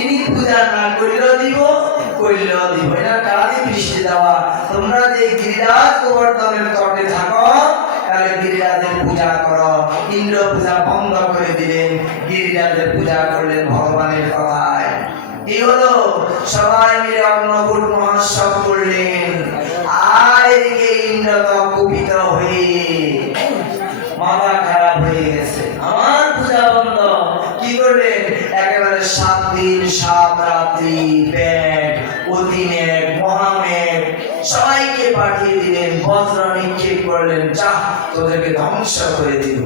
ইনি পূজা না করলেও দিব করলেও দিব। এটা কাজে বৃষ্টি দেওয়া। তোমরা যে গিরিরাজ গোবর্ধনের তটে থাকো, তাহলে গিরিরাজের পূজা করো। ইন্দ্র পূজা বন্ধ করে দিলেন, গিরিরাজের পূজা করলেন ভগবানের কথায় কি হলো? সবাই মিলে অন্নকূট মহোৎসব করলেন। আর এদিকে ইন্দ্র তো কুপিত হয়ে মাথা খারাপ হয়ে গেছে। আমার পূজা বন্ধ। কি করলেন একেবারে সাত দিন, সাত রাত্রি ব্যাগ অতিমেঘ মহামেঘ সবাইকে পাঠিয়ে দিলেন, বজ্র নিক্ষেপ করলেন, যা তোদেরকে ধ্বংস করে দিব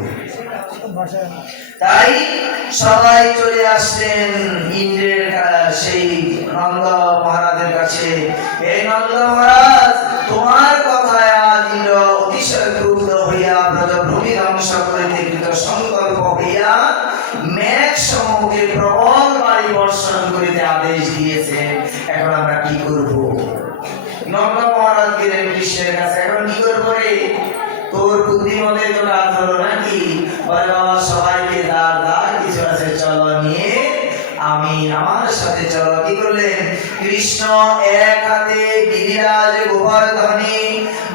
তাই সবাই চলে আসলেন ইন্দ্রের সেই নন্দ মহারাজের কাছে। এই নন্দ মহারাজ, তোমার কথায় আজ ইন্দ্র অতিশয় ক্রুদ্ধ হইয়া ব্রজভূমি ধ্বংস করিতে কৃত হইয়া প্রবল বাড়ি বর্ষণ করিতে আদেশ দিয়েছে। এখন আমরা কি করব? নন্দ মহারাজ গেলেন কৃষ্ণের কাছে, এখন কি করব রে? তোর তো হলো নাকি? বলে, বাবা, সবাইকে দাঁড় দাঁড়, কিছু আছে, চলো নিয়ে আমি আমার সাথে চলো। কি করলেন? কৃষ্ণ এক হাতে গিরিরাজ গোবর্ধনে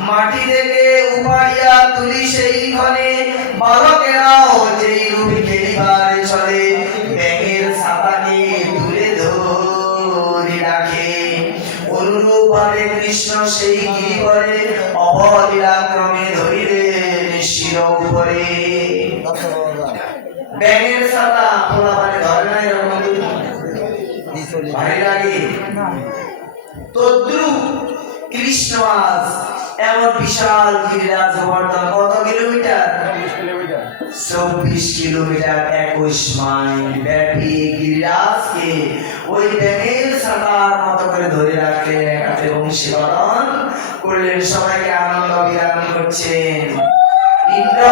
মাটি থেকে উপাড়িয়া তুলি সেই ক্ষণে বালকেরাও যেই এমন বিশাল ক্রীড়া গোবর্ধন কত কিলোমিটার? চব্বিশ কিলোমিটার। একুশ মাইল ব্যাপী গিরিরাজকে ওই ব্যাঙের সাঁতার মতো করে ধরে রাখলেন একাতে বংশী বদন করলেন সবাইকে আনন্দ বিরাম করছেন। ইন্দ্র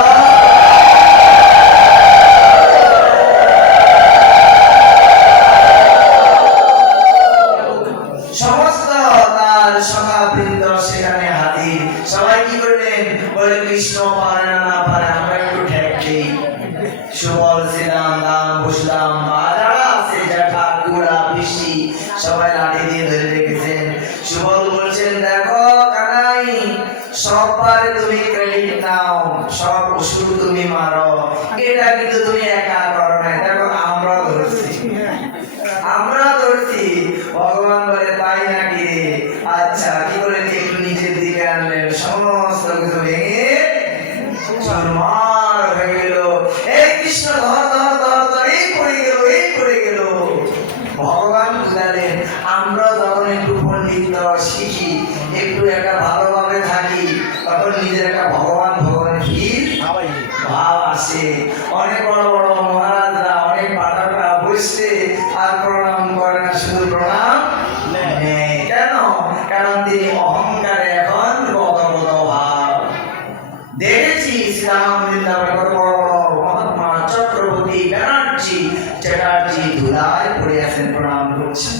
চুরমার বৃন্দাবনে বড় বড় মহাত্মা চক্রবর্তী ব্যানার্জি চ্যাটার্জি ধুলায় পড়ে আছেন প্রণাম করছেন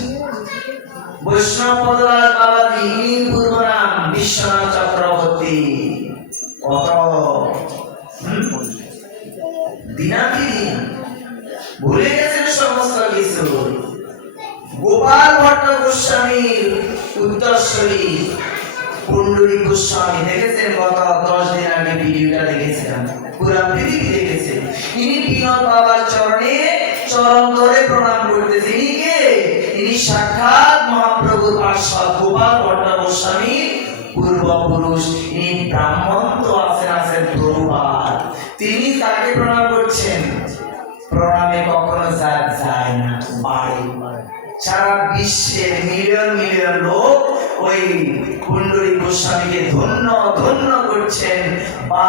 বৈষ্ণব পদরাজ বাবাজি পূর্ব নাম বিশ্বনাথ চক্রবর্তী কত হুম? দিনাতিদিন ভুলে গেছেন সমস্ত কিছু গোপাল ভট্ট গোস্বামীর উত্তরস্বরী কুণ্ডলী গোস্বামী দেখেছেন গত দশ দিন আগে ভিডিওটা দেখেছিলাম। পুরা পৃথিবী দেখেছে। ইনি বিনোদ বাবার চরণে চরণ ধরে প্রণাম করতেছে। ইনি কে? ইনি সাক্ষাৎ মহাপ্রভুর পার্শ্বদ গোপাল ভট্ট গোস্বামী পূর্বপুরুষ। ইনি ব্রাহ্মণ তো আছেন আছেন তরুবার তিনি তাকে প্রণাম করছেন? প্রণামে কখনো যায় না, বাড়ে। সারা বিশ্বের মিলিয়ন মিলিয়ন লোক ওই কুণ্ডলী গোস্বামীকে ধন্য ধন্য করছেন। বা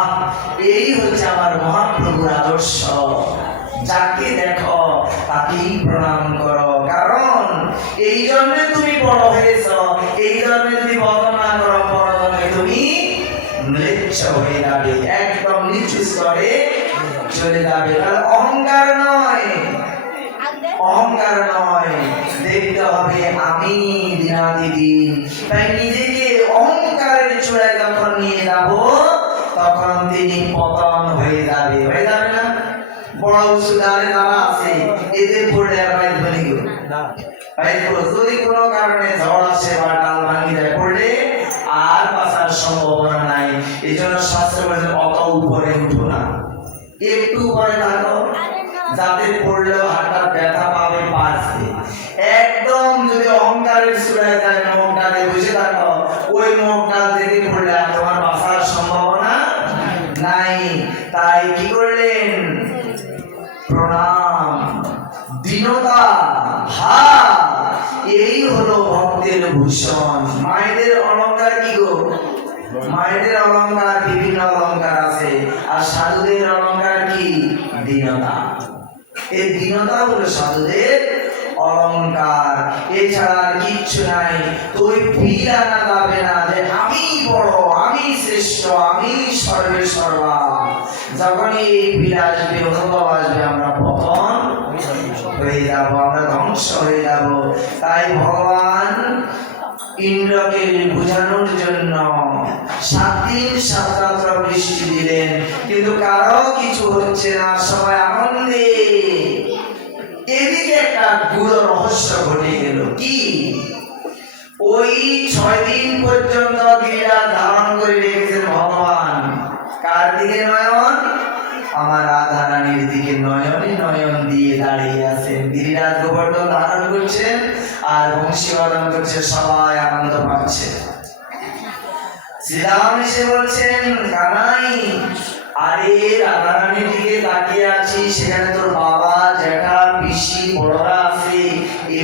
এই হচ্ছে আমার মহাপ্রভুর আদর্শ। যাকে দেখো, তাকেই প্রণাম করো। কারণ এই জন্যে তুমি বড় হয়েছ, এই জন্যে তুমি বদনা করো, পরজন্মে তুমি ম্লেচ্ছ হয়ে যাবে। একদম নিচু স্তরে চলে যাবে। তাহলে অহংকার নয়। অহংকার নয়। দেখতে হবে আমি দিনাদিদিন তাই নিজেকে অহংকারের চূড়ায় যখন নিয়ে যাব, তখন তিনি পতন হয়ে যাবে। হয়ে যাবে না? বড় উঁচু দ্বারে যারা আছে, এদের পড়লে আর বাইর যদি কোনো কারণে ঝড় আসে বা ডাল ভাঙি যায়, পড়লে আর বাঁচার সম্ভাবনা নাই। এই জন্য শাস্ত্র অত উপরে উঠো না। একটু উপরে থাকো যাতে পড়লেও হাতটা ব্যথা পাবে পারছে। একদম যদি অহংকারের চূড়ায় যায় মুখ বসে থাকো। ওই মুখ ডাল থেকে পড়লে তোমার বাঁচার সম্ভাবনা নাই। তাই কি করলেন? প্রণাম। দীনতা হা! এই হলো ভক্তের ভূষণ। মায়েদের অলংকার কি গো? মায়েদের অলংকার বিভিন্ন অলংকার আছে। আর সাধুদের অলংকার কি? দীনতা এই দীনতা হলো সাধুদের অলংকার এছাড়া কিচ্ছু নাই। তুই আনা যাবে না যে আমি বড়, আমি শ্রেষ্ঠ, আমি সর্বে সর্বা। যখনই এই ফিল আসবে, অনুভব আসবে, আমরা পতন হয়ে যাব, আমরা ধ্বংস হয়ে যাব। তাই ভগবান ইন্দ্রকে বোঝানোর জন্য সাত দিন সাত রাত্র বৃষ্টি দিলেন। কিন্তু কারও কিছু হচ্ছে না, সবাই আনন্দে একটা রহস্য ঘটে গেল। কি? ওই ছয় দিন পর্যন্ত গিরিরাজ ধারণ করে রেখেছেন ভগবান। কার দিকে নয়ন? আমার রাধা দিকে নয়নে নয়ন দিয়ে দাঁড়িয়ে আছেন। গিরিরাজ গোবর্ধন ধারণ করছেন আর বংশীবাদন করছে, সবাই আনন্দ পাচ্ছে। শ্রীরাম এসে বলছেন, কানাই, আরে রাধা রানীর দিকে তাকিয়ে আছি সেখানে তোর বাবা, জ্যাঠা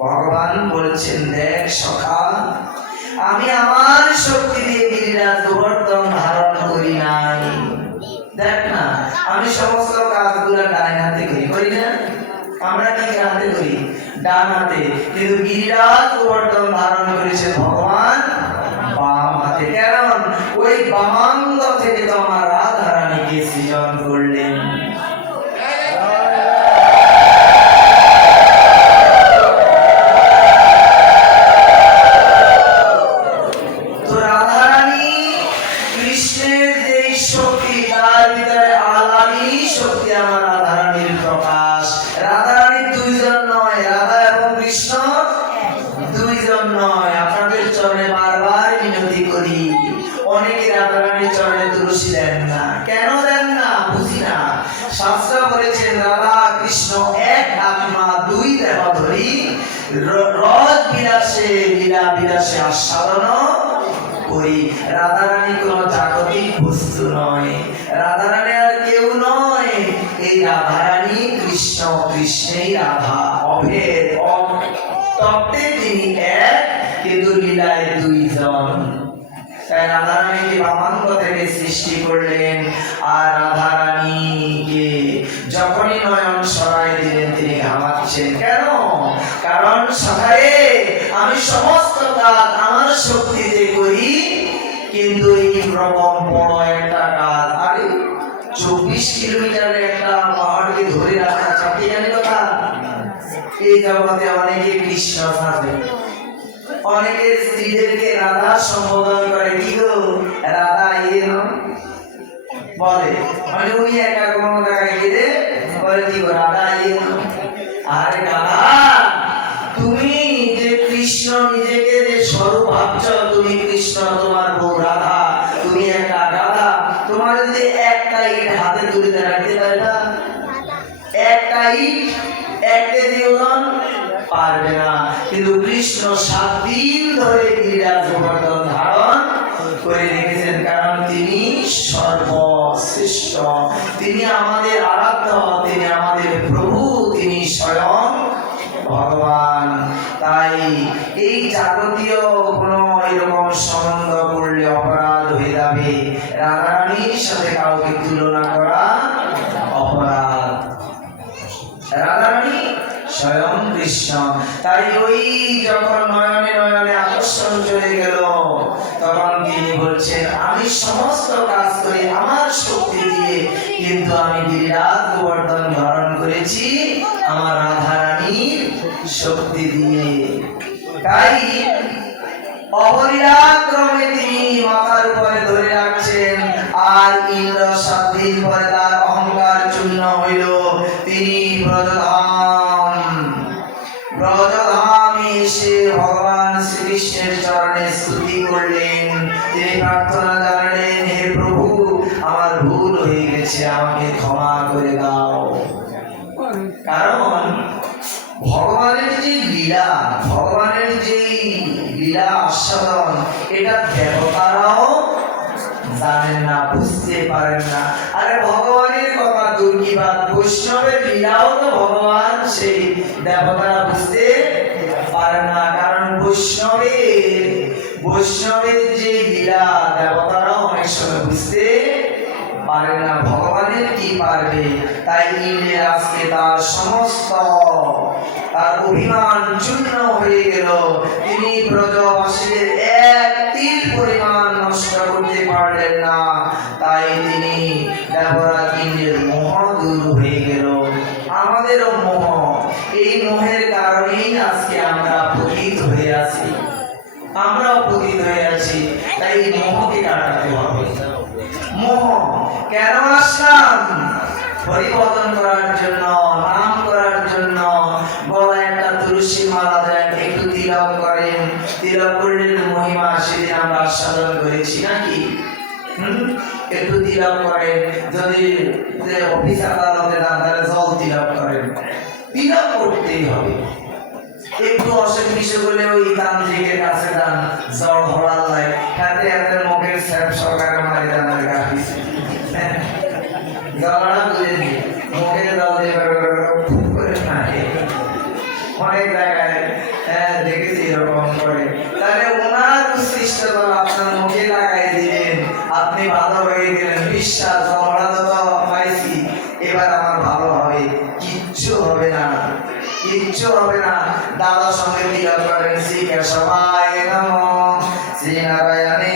ভগবান বলছেন, দেখ সখা আমি আমার শক্তি দিয়ে গিরিরাজ গোবর্ধন ধারণ করি নাই। দেখ না, আমি সমস্ত কাজগুলো ডান হাতে করি করি না? আমরা কি হাতে করি? ডান হাতে। কিন্তু গিরিরাজ গোবর্ধন ধারণ করেছে ভগবান বাম হাতে। কারণ ওই বামাঙ্গ থেকে তো আমার রাধা রানীকে সৃজন করলেন। শাস্ত্র বলেছেন রাধা কৃষ্ণ এক আত্মা দুই দেহ ধরি, র- রস বিলাসে, লীলা বিলাসে আস্বাদন করি। রাধারানী কোন জাগতিক বস্তু নয়। রাধারানী আর কেউ নয়। এই রাধারানী কৃষ্ণ, কৃষ্ণেই রাধা, অভেদ তত্ত্বে তিনি এক, কিন্তু লীলায় দুইজন। তাই রাধারানীকে বামাঙ্গ থেকে সৃষ্টি করলেন, আর রাধারানীকে যখনই নয়ন সরাই দিলেন তিনি ঘামাচ্ছেন কেন? কারণ সকালে আমি সমস্ত কাজ আমার শক্তিতে করি, কিন্তু এই রকম বড় একটা কাজ। আরে, চব্বিশ কিলোমিটারের একটা পাহাড়কে ধরে রাখা চাকরি জানি কথা? এই জগতে অনেকে কৃষ্ণ থাকে অনেকের স্ত্রীদেরকে রাধা সম্বোধন করে। কি গো? রাধা ইয়ে ন বলে মানে উনি একা কোনো জায়গায় গেলে বলে গো রাধা ইয়ে আরে রাধা, তুমি যে কৃষ্ণ নিজেকে যে স্বরূপ ভাবছ, তুমি কৃষ্ণ তোমার বউ রাধা, তুমি একটা রাধা। তোমার যদি একটা ইট হাতে রাখতে পারে না? একটা ইট এক কেজি পারবে না। কিন্তু কৃষ্ণ সাত দিন ধরে গিরিরাজ ধারণ করে রেখেছেন, কারণ তিনি সর্বশ্রেষ্ঠ তিনি আমাদের আরাধ্য, তিনি আমাদের প্রভু, তিনি স্বয়ং ভগবান। তাই এই যাবতীয় কোনো এরকম সম্বন্ধ করলে অপরাধ হয়ে যাবে। রাধারানীর সাথে কাউকে তুলনা করা অপরাধ। রাধারানী স্বয়ং কৃষ্ণ। তাই ওই যখন নয়নে নয়নে আকর্ষণ চলে গেল তখন তিনি বলছেন, আমি সমস্ত কাজ করি আমার শক্তি দিয়ে কিন্তু আমি গিরিরাজ গোবর্ধন ধারণ করেছি, আমার রাধা রানীর শক্তি দিয়ে। তাই অপরিরাক্রমে তিনি মাথার উপরে ধরে রাখছেন, আর ইন্দ্র দিন পরে তার অহংকার চূর্ণ হইল। তিনি ব্রজধাম, ব্রজধামে এসে ভগবান শ্রীকৃষ্ণের চরণে স্তুতি করলেন। প্রার্থনা জানালেন হে প্রভু, আমার ভুল হয়ে গেছে, আমাকে ক্ষমা করে দাও। কারণ ভগবানের যে লীলা, ভগবানের যে লীলা আস্বাদন, এটা দেবতারাও জানেন না, বুঝতে পারেন না। আরে ভগবানের কথা দূর কি বৈষ্ণবের লীলাও তো ভগবান, সেই দেবতারা বুঝতে পারে না। কারণ বৈষ্ণবের বৈষ্ণবের যে লীলা দেবতারাও অনেক সময় বুঝতে পারে না, ভগবানের কি পারবে? তাই ইন্দ্রের আজকে তার সমস্ত, তার অভিমান চূর্ণ হয়ে গেল। তিনি ব্রজবাসীদের এক তিল পরিমাণ নষ্ট করতে পারলেন না। তাই তিনি দেবরাজ ইন্দ্রের মোহ দূর হয়ে গেল। আমাদেরও মোহ। এই মোহের কারণেই আজকে আমরা পতিত হয়ে আছি। আমরাও পতিত হয়ে আছি, তাই এই মোহকে কাটাতে হবে। মোহ, কেন আসলাম? পরিবর্তন করার জন্য, নাম করার জন্য গলায় একটা তুলসী মালা দেন একটু তিলক করেন। তিলক করলেন মহিমা সেদিন আমরা আস্বাদন করেছি নাকি? একটু তিলক করেন, যদি অফিস আদালতে তাহলে জল তিলক করেন। তিলক করতেই হবে। একটু অসুখ বিসুখ হলে ওই তান্ত্রিকের কাছে যান জ্বর হওয়ার নাই হাতে হাতে মুখের স্যাপ সরকার মারি দেন গাফিস জ্বরটা কিচ্ছু হবে না। দাদার সঙ্গে বিরাজ করেন শ্রী কেশবায় নম। শ্রী নারায়ণে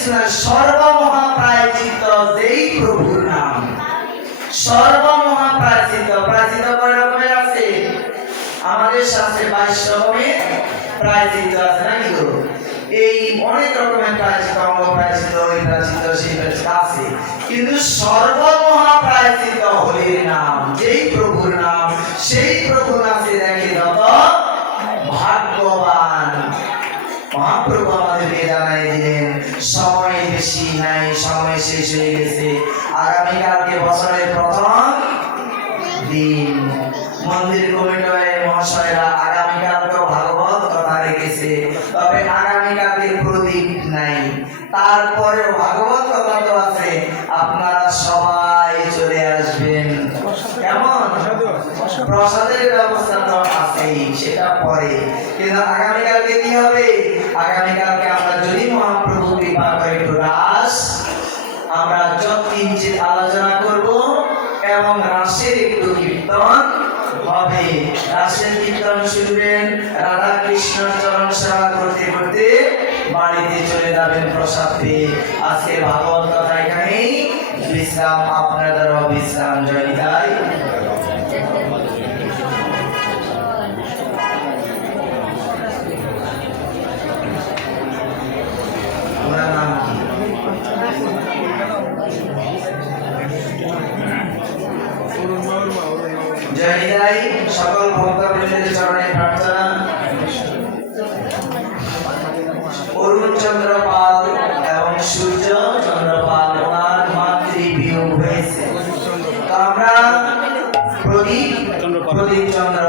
উপরে কিছু নাই সর্বমহা প্রায়চিত্ত যেই প্রভুর নাম। সর্বমহা প্রায়চিত্ত প্রায়চিত্ত কয় রকমের আছে? আমাদের বাইশ রকমের আছে, নাকি এই অনেক রকমের প্রায়চিত্ত অঙ্গ প্রায়চিত্ত ওই প্রায়চিত্ত সেই প্রায়চিত্ত আছে। কিন্তু সর্বমহা প্রায়চিত্ত হলির নাম, যেই প্রভুর নাম, সেই প্রভুর হয়ে গেছে। আগামীকালকে বছরের প্রথম দিন। মন্দির কমিটি মহাশয়রা আগামীকালকে ভাগবত কথা রেখেছে। তবে আগামীকালকে প্রদীপ নাই। তারপরেও ভাগবত কথা তো আছে। আপনারা সবাই চলে আসবেন। কেমন? প্রসাদের ব্যবস্থা তো আছেই, সেটা পরে। কিন্তু আগামীকালকে কি হবে? আগামীকালকে যত কিঞ্চিত আলোচনা করব এবং রাসের একটু কীর্তন হবে। রাসের কীর্তন শুনবেন রাধা কৃষ্ণ চরণ সেবা করতে করতে বাড়িতে চলে যাবেন প্রসাদ পেয়ে। আজকে ভাগবত কথা এখানেই। বিশ্রাম আপনাদেরও বিশ্রাম জয় নিতাই। চাই সকল ভক্তা বৃন্দের চরণে প্রার্থনা। অরুণ চন্দ্র পাল এবং সূর্য চন্দ্র পাল ওনার মাতৃ বিয়োগ হয়েছে। আমরা প্রদীপ প্রদীপ চন্দ্র